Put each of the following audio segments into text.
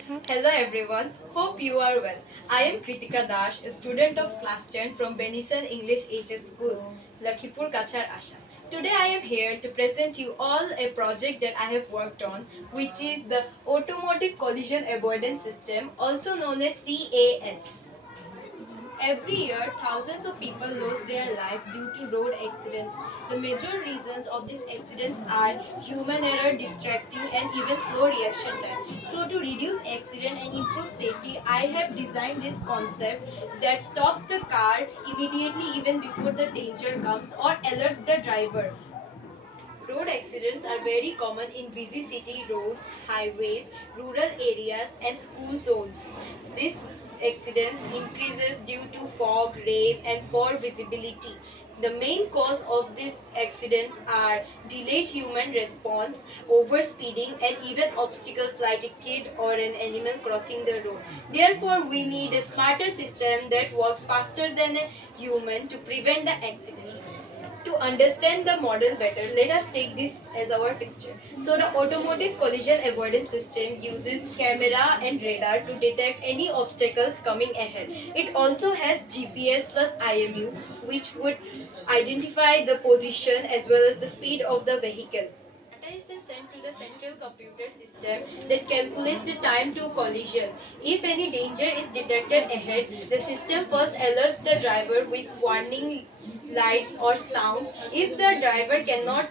Hello everyone, hope you are well. I am Kritika Dash, a student of class 10 from Benison English HS School, Lakhipur, Kachar, Assam. Today I am here to present you all a project that I have worked on, which is the Automotive Collision Avoidance System, also known as CAS. Every year, thousands of people lose their life due to road accidents. The major reasons of these accidents are human error, distracting, and even slow reaction time. So, to reduce accident and improve safety, I have designed this concept that stops the car immediately, even before the danger comes, or alerts the driver. Road accidents are very common in busy city roads, highways, rural areas, and school zones. These accidents increases due to fog, rain, and poor visibility. The main cause of these accidents are delayed human response, overspeeding, and even obstacles like a kid or an animal crossing the road. Therefore, we need a smarter system that works faster than a human to prevent the accident. To understand the model better, let us take this as our picture. So the automotive collision avoidance system uses camera and radar to detect any obstacles coming ahead. It also has GPS plus IMU, which would identify the position as well as the speed of the vehicle. Data is then sent to the central computer system that calculates the time to collision. If any danger is detected ahead, the system first alerts the driver with warning lights or sounds. If the driver cannot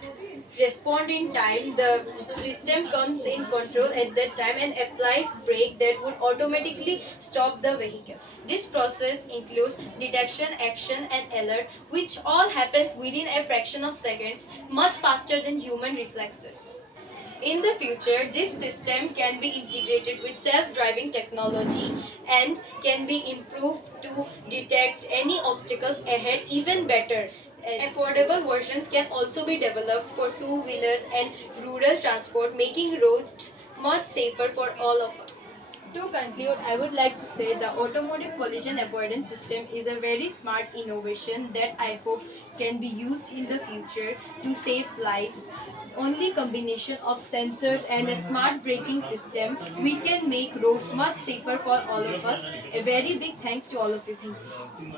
respond in time, the system comes in control at that time and applies brake that would automatically stop the vehicle. This process includes detection, action, and alert, which all happens within a fraction of seconds, much faster than human reflexes. In the future, this system can be integrated with self-driving technology and can be improved to detect any obstacles ahead even better. Affordable versions can also be developed for two-wheelers and rural transport, making roads much safer for all of us. To conclude, I would like to say the automotive collision avoidance system is a very smart innovation that I hope can be used in the future to save lives. Only combination of sensors and a smart braking system, we can make roads much safer for all of us. A very big thanks to all of you. Thank you.